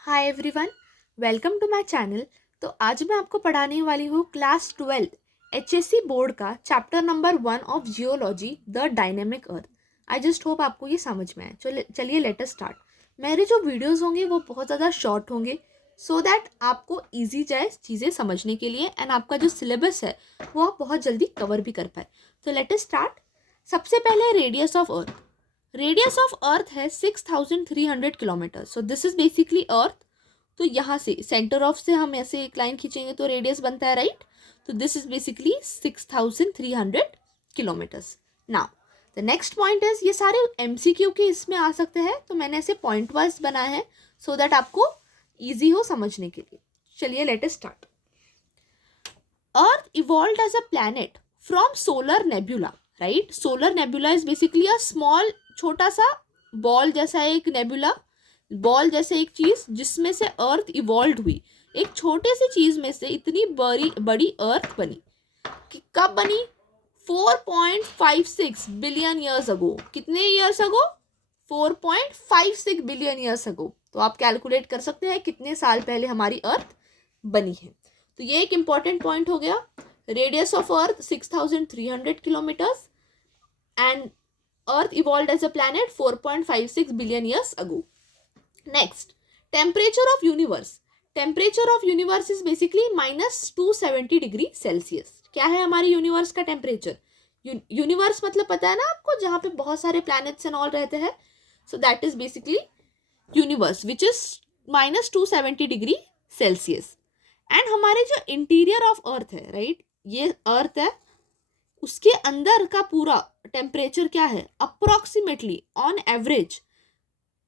Hi everyone, welcome to my channel. तो आज मैं आपको पढ़ाने वाली हूँ क्लास 12 एचएससी बोर्ड का chapter number 1 of geology the dynamic earth. I just hope आपको ये समझ में आए। चलिए लेट अस स्टार्ट। मेरे जो वीडियोस होंगे वो बहुत ज़्यादा शॉर्ट होंगे सो दैट आपको ईजी जाए चीज़ें समझने के लिए एंड आपका जो सिलेबस है वो आप बहुत जल्दी कवर भी कर पाए। तो लेट अस स्टार्ट। सबसे पहले radius of earth. Radius of अर्थ है 6300 kilometre. So this is basically earth. तो यहाँ से सेंटर ऑफ से हम ऐसे एक लाइन खींचेंगे तो रेडियस बनता है, राइट। तो this is basically 6300 kilometres. Now the next point is, ये सारे एमसीक्यू के इसमें आ सकते हैं तो मैंने ऐसे पॉइंट वाइज बनाए हैं सो दैट आपको इजी हो समझने के लिए। चलिए let us start. Earth evolved as a planet from solar nebula, right. Solar nebula is basically a small, छोटा सा बॉल जैसा एक नेबुला, बॉल जैसे एक चीज जिसमें से अर्थ इवॉल्व हुई। एक छोटे सी चीज में से इतनी बड़ी बड़ी अर्थ बनी। कि कब बनी? 4.56 बिलियन ईयर्स अगो। कितने years ago? 4.56 billion years ago. तो आप कैलकुलेट कर सकते हैं कितने साल पहले हमारी अर्थ बनी है। तो ये एक इंपॉर्टेंट पॉइंट हो गया। Radius of earth 6300 kilometres and earth evolved as a planet 4.56 billion years ago. Next, temperature of universe. Temperature of universe is basically -270 degree Celsius. क्या है हमारी यूनिवर्स का टेम्परेचर? यूनिवर्स मतलब पता है ना आपको, जहाँ पे बहुत सारे प्लैनेट्स एंड ऑल रहते हैं। So that is basically universe which is -270 degree Celsius. And हमारे जो इंटीरियर ऑफ अर्थ है, राइट, ये अर्थ है, उसके अंदर का पूरा टेम्परेचर क्या है? Approximately on average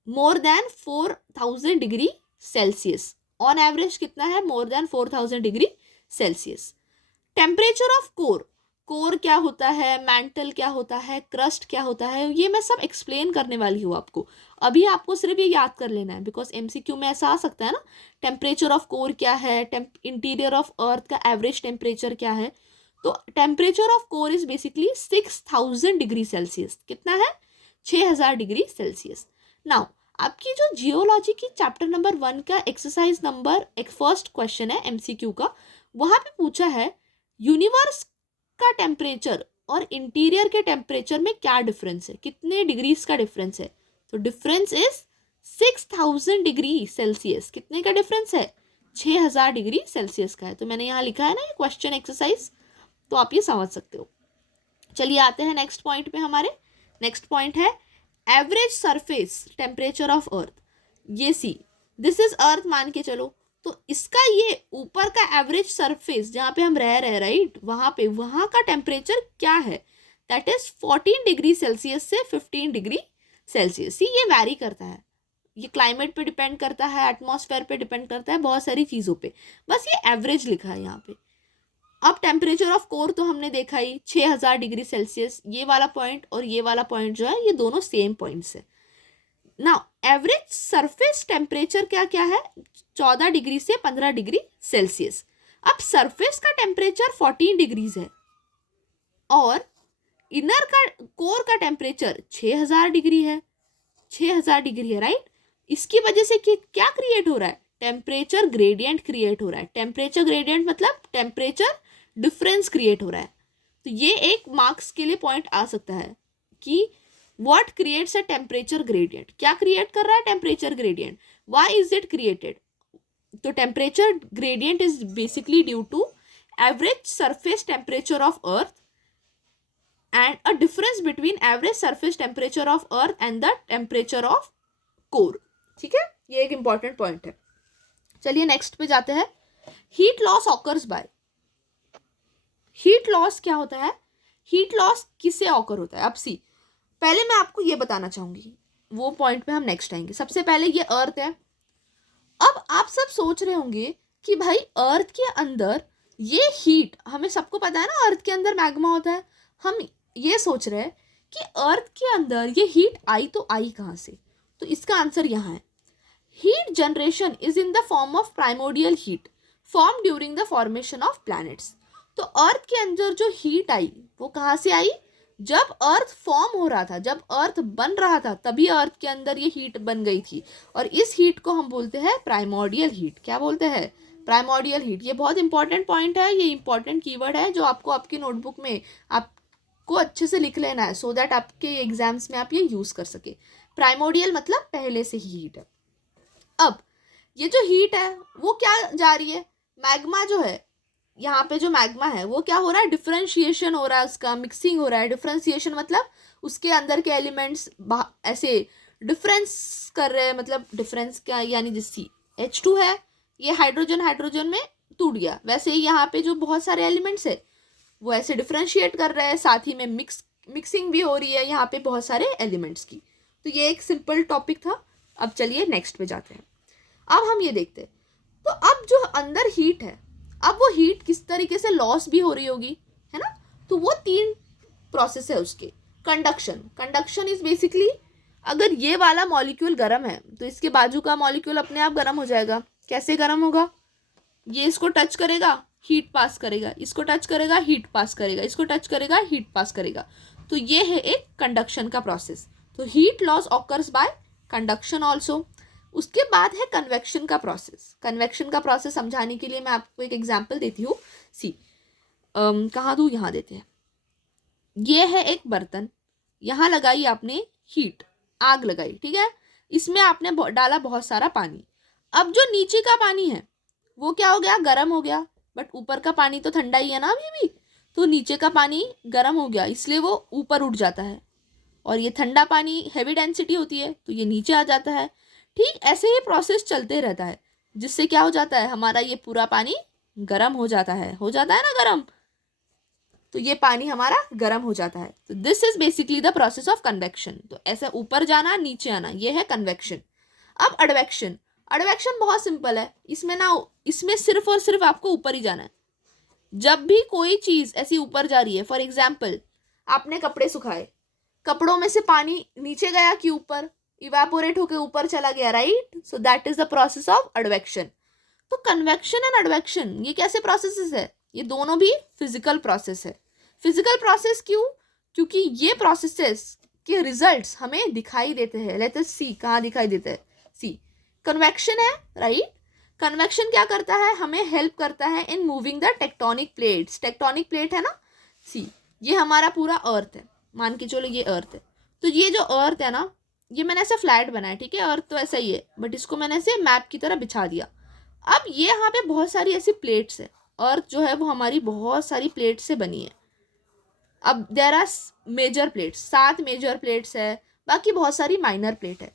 more than 4000 degree Celsius. On average कितना है? More than 4000 degree Celsius. Temperature of core. Core क्या होता है, मैंटल क्या होता है, क्रस्ट क्या होता है, ये मैं सब एक्सप्लेन करने वाली हूँ आपको। अभी आपको सिर्फ ये याद कर लेना है बिकॉज एमसीक्यू में ऐसा आ सकता है ना। टेम्परेचर ऑफ कोर क्या है, इंटीरियर ऑफ अर्थ का एवरेज टेम्परेचर क्या है। तो temperature of core is basically 6000 degree Celsius. कितना है? 6000 डिग्री सेल्सियस। नाउ आपकी जो जियोलॉजी की चैप्टर नंबर 1 का एक्सरसाइज नंबर एक फर्स्ट क्वेश्चन है एमसीक्यू का, वहां पे पूछा है यूनिवर्स का टेम्परेचर और इंटीरियर के टेम्परेचर में क्या डिफरेंस है, कितने डिग्रीज का डिफरेंस है। तो डिफरेंस इज 6000 डिग्री सेल्सियस। कितने का डिफरेंस है? 6000 डिग्री सेल्सियस का है। तो मैंने यहाँ लिखा है ना ये क्वेश्चन एक्सरसाइज, तो आप ये समझ सकते हो। चलिए आते हैं नेक्स्ट पॉइंट पे। हमारे नेक्स्ट पॉइंट है एवरेज सरफेस टेम्परेचर ऑफ अर्थ। ये सी, दिस इज अर्थ मान के चलो। तो इसका ये ऊपर का एवरेज सरफेस जहाँ पे हम रह रहे हैं, राइट, वहाँ का टेम्परेचर क्या है? दैट इज 14 डिग्री सेल्सियस से 15 डिग्री सेल्सियस। सी, ये वैरी करता है, ये क्लाइमेट पे डिपेंड करता है, एटमॉस्फेयर पे डिपेंड करता है, बहुत सारी चीज़ों पे। बस ये एवरेज लिखा है यहाँ पे। अब टेम्परेचर ऑफ कोर तो हमने देखा ही 6000 डिग्री सेल्सियस। ये वाला पॉइंट और ये वाला पॉइंट जो है ये दोनों सेम पॉइंट्स है। नाउ एवरेज सरफेस टेम्परेचर क्या क्या है? 14 डिग्री से 15 डिग्री सेल्सियस। अब सरफेस का टेम्परेचर 14 डिग्रीज है और इनर का कोर का टेम्परेचर 6000 डिग्री है। 6000 डिग्री है, राइट। इसकी वजह से क्या क्रिएट हो रहा है? टेम्परेचर ग्रेडियंट क्रिएट हो रहा है। टेम्परेचर ग्रेडियंट मतलब टेम्परेचर डिफरेंस क्रिएट हो रहा है। तो ये एक मार्क्स के लिए पॉइंट आ सकता है कि what creates a temperature gradient. क्या क्रिएट कर रहा है temperature gradient? Why is it created? तो temperature gradient is basically due to average surface temperature of earth and a difference between average surface temperature of earth and the temperature of core। ठीक है, ये एक important point है। चलिए next पे जाते हैं। Heat loss occurs by. Heat loss क्या होता है? हीट लॉस किससे ऑकर होता है? अब सी, पहले मैं आपको ये बताना चाहूंगी, वो पॉइंट पे हम नेक्स्ट आएंगे। सबसे पहले ये अर्थ है। अब आप सब सोच रहे होंगे कि भाई अर्थ के अंदर ये हीट, हमें सबको पता है ना अर्थ के अंदर मैग्मा होता है। हम ये सोच रहे हैं कि अर्थ के अंदर ये हीट आई तो आई कहाँ से? तो इसका आंसर यहाँ है। Heat generation is in the form of primordial heat form during the formation of planets. तो अर्थ के अंदर जो हीट आई वो कहाँ से आई? जब अर्थ फॉर्म हो रहा था, जब अर्थ बन रहा था, तभी अर्थ के अंदर ये हीट बन गई थी, और इस हीट को हम बोलते हैं प्राइमोर्डियल हीट। क्या बोलते हैं? Primordial heat. ये बहुत इंपॉर्टेंट पॉइंट है, ये इंपॉर्टेंट कीवर्ड है जो आपको आपकी नोटबुक में आपको अच्छे से लिख लेना है, सो दैट आपके एग्जाम्स में आप ये यूज कर सके। प्राइमोर्डियल मतलब पहले से ही हीट है। अब ये जो हीट है वो क्या जा रही है, मैग्मा जो है, यहाँ पे जो मैग्मा है वो क्या हो रहा है, डिफरेंशिएशन हो रहा है, उसका मिक्सिंग हो रहा है। डिफरेंशिएशन मतलब उसके अंदर के एलिमेंट्स ऐसे डिफरेंस कर रहे हैं, मतलब डिफरेंस क्या, यानी जैसे H2 है, ये हाइड्रोजन हाइड्रोजन में टूट गया, वैसे ही यहाँ पे जो बहुत सारे एलिमेंट्स है वो ऐसे डिफरेंशिएट कर रहे हैं, साथ ही में मिक्सिंग भी हो रही है यहाँ पे बहुत सारे एलिमेंट्स की। तो ये एक सिंपल टॉपिक था। अब चलिए नेक्स्ट पे जाते हैं। अब हम ये देखते हैं, तो अब जो अंदर हीट है, अब वो हीट किस तरीके से लॉस भी हो रही होगी, है ना। तो वो 3 प्रोसेस है उसके। कंडक्शन इज बेसिकली, अगर ये वाला मॉलिक्यूल गर्म है तो इसके बाजू का मॉलिक्यूल अपने आप गर्म हो जाएगा। कैसे गर्म होगा? ये इसको टच करेगा, हीट पास करेगा, इसको टच करेगा, हीट पास करेगा, इसको टच करेगा, हीट पास करेगा। तो ये है एक कंडक्शन का प्रोसेस। तो heat loss occurs by conduction also. उसके बाद है कन्वेक्शन का प्रोसेस। कन्वेक्शन का प्रोसेस समझाने के लिए मैं आपको एक एग्जांपल देती हूँ। सी कहाँ दूँ, यहाँ देते हैं। ये है एक बर्तन, यहाँ लगाई आपने हीट, आग लगाई, ठीक है। इसमें आपने डाला बहुत सारा पानी। अब जो नीचे का पानी है वो क्या हो गया, गर्म हो गया, बट ऊपर का पानी तो ठंडा ही है ना अभी भी। तो नीचे का पानी गर्म हो गया, इसलिए वो ऊपर उठ जाता है, और ये ठंडा पानी हैवी डेंसिटी होती है तो ये नीचे आ जाता है। ठीक ऐसे ही प्रोसेस चलते रहता है, जिससे क्या हो जाता है, हमारा ये पूरा पानी गर्म हो जाता है ना गर्म। तो ये पानी हमारा गर्म हो जाता है। तो this is basically the process of convection. तो ऐसे ऊपर जाना नीचे आना, ये है कन्वेक्शन। अब एडवेक्शन। एडवेक्शन बहुत सिंपल है, इसमें सिर्फ और सिर्फ आपको ऊपर ही जाना है। जब भी कोई चीज ऐसी ऊपर जा रही है, फॉर एग्जाम्पल आपने कपड़े सुखाए, कपड़ों में से पानी नीचे गया कि ऊपर, इवेपोरेट होकर ऊपर चला गया, right. So that is the process of advection. तो कन्वेक्शन एंड एडवेक्शन ये कैसे प्रोसेसेस है? ये दोनों भी फिजिकल प्रोसेस है। फिजिकल प्रोसेस क्यों? क्योंकि ये प्रोसेसेस के रिजल्ट्स हमें दिखाई देते हैं। लेट अस सी, कहाँ दिखाई देते हैं? सी, कन्वेक्शन है, राइट। कन्वेक्शन क्या करता है, हमें हेल्प करता है in moving the tectonic plates. Tectonic plate है ना, सी ये हमारा पूरा अर्थ है, मान के चलो ये अर्थ है। तो ये जो अर्थ है ना, ये मैंने ऐसे फ्लैट बनाया, ठीक है, अर्थ तो ऐसा ही है, बट इसको मैंने ऐसे मैप की तरह बिछा दिया। अब ये यहाँ पे बहुत सारी ऐसी प्लेट्स है, अर्थ जो है वो हमारी बहुत सारी प्लेट से बनी है। अब there are major plates, 7 major plates है, बाकी बहुत सारी माइनर प्लेट है।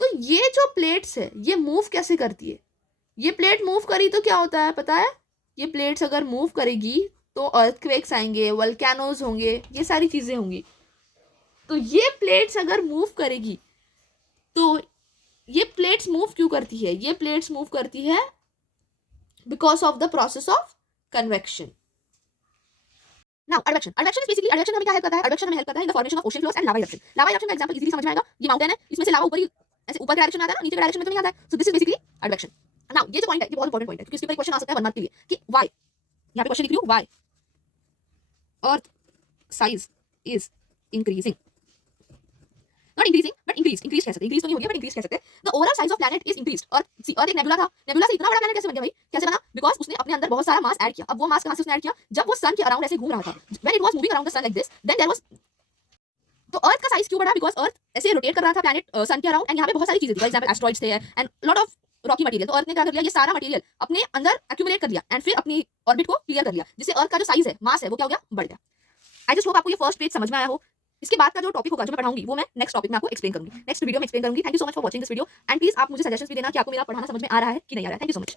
तो ये जो प्लेट्स है ये मूव कैसे करती है? ये प्लेट मूव करी तो क्या होता है पता है? ये प्लेट्स अगर मूव करेगी तो अर्थक्वेक्स आएंगे, वोल्केनोज होंगे, ये सारी चीज़ें होंगी। तो ये प्लेट्स अगर मूव करेगी, तो ये प्लेट्स मूव क्यों करती है? ये प्लेट्स मूव करती है because of the process of convection. Now advection. Advection is basically, advection हमें क्या हेल्प करता है? एडवेक्शन हमें हेल्प करता है in the formation of ocean flows and lava eruption. Lava eruption का एग्जांपल इजीली समझ में आएगा। ये माउंटेन है, इसमें से लावा ऊपर ही ऐसे ऊपर के डायरेक्शन में आता है ना, नीचे के डायरेक्शन में तो नहीं आता है। So this is basically advection. Now ये जो पॉइंट है ये बहुत इंपॉर्टेंट पॉइंट है, क्योंकि इसके ऊपर एक क्वेश्चन आ सकता है 1 मार्क के लिए कि व्हाई, यहाँ पे क्वेश्चन लिख रही हूँ, why earth size is increasing, not increasing but increase कह सकते हैं, इंक्रीज तो नहीं हो गया बट इंक्रीज कह सकते हैं। The overall size of planet is increased. Earth एक नेबुला था, नेबुला से इतना बड़ा प्लैनेट कैसे बन गया भाई? कैसे बना? बिकॉज उसने अपने अंदर बहुत सारा मास ऐड किया। अब वो मास कहां से उसने ऐड किया? जब वो सन के अराउंड ऐसे घूम रहा था, when it was moving around the sun like this, then there was, तो अर्थ का साइज क्यों बढ़ा? बिकॉज अर्थ ऐसे रोटेट कर रहा था प्लैनेट सन के अराउंड, एंड यहाँ पे बहुत सारी चीजें थी, फॉर एग्जांपल एस्ट्रॉइड्स थे and lot of Rocky material. तो अर्थ ने क्या कर लिया? ये सारा मटेरियल अपने अंदर एक्यूमुलेट कर लिया एंड फिर अपनी ऑर्बिट को क्लियर कर लिया, जिससे अर्थ का जो साइज है, मास है, वो क्या हो गया? बढ़ गया। आई जस्ट होप आपको ये फर्स्ट पेज समझ में आया हो। इसके बाद का जो टॉपिक होगा जो मैं पढ़ाऊंगी वो मैं नेक्स्ट टॉपिक में आपको एक्सप्लेन करूंगी, नेक्स्ट वीडियो में एक्सप्लेन करूंगी। Thank you so much for watching this video, and please आप मुझे सजेशंस भी देना कि आपको मेरा पढ़ाना समझ में आ रहा है कि नहीं आ रहा है। Thank you so much.